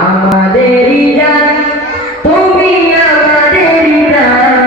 আমাদের জান তুমি আমাদের প্রাণ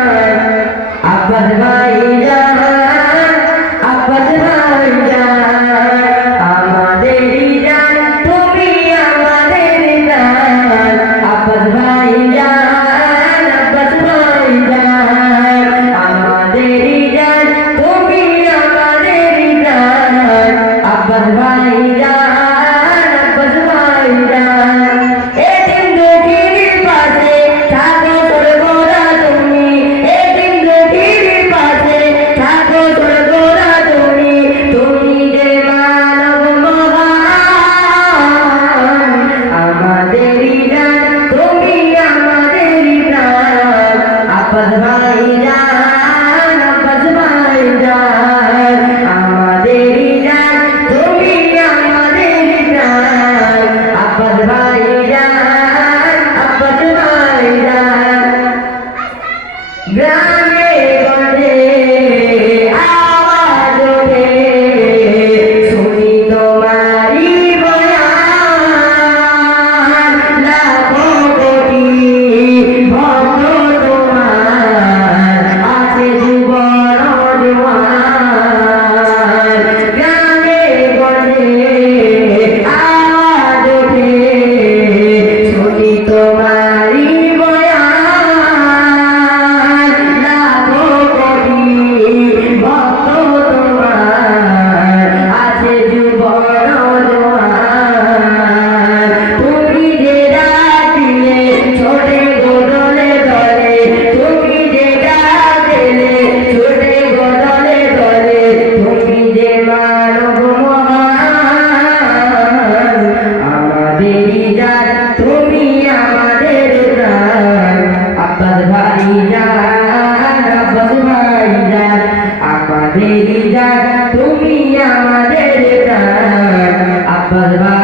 বারবার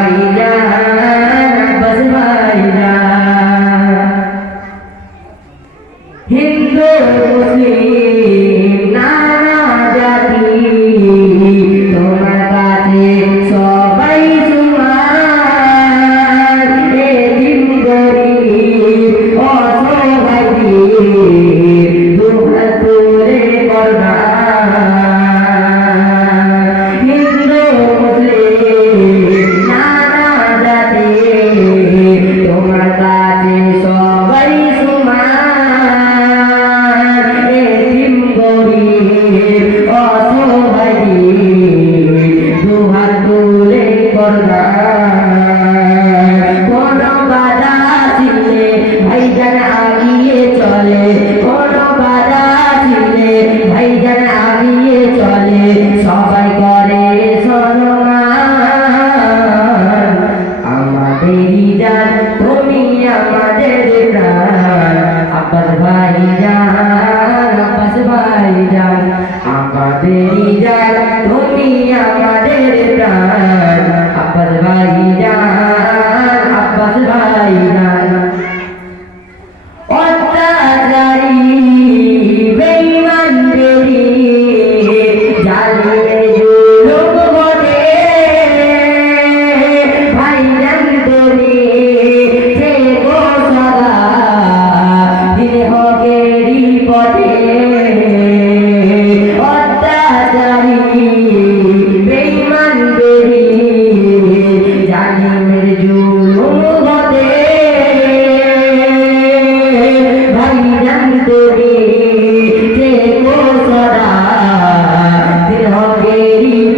করে না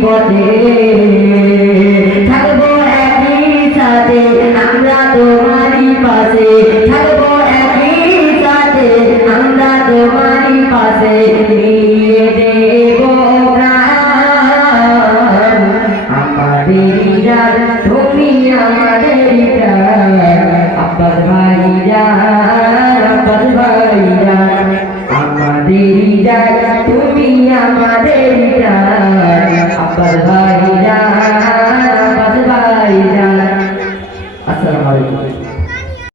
পথে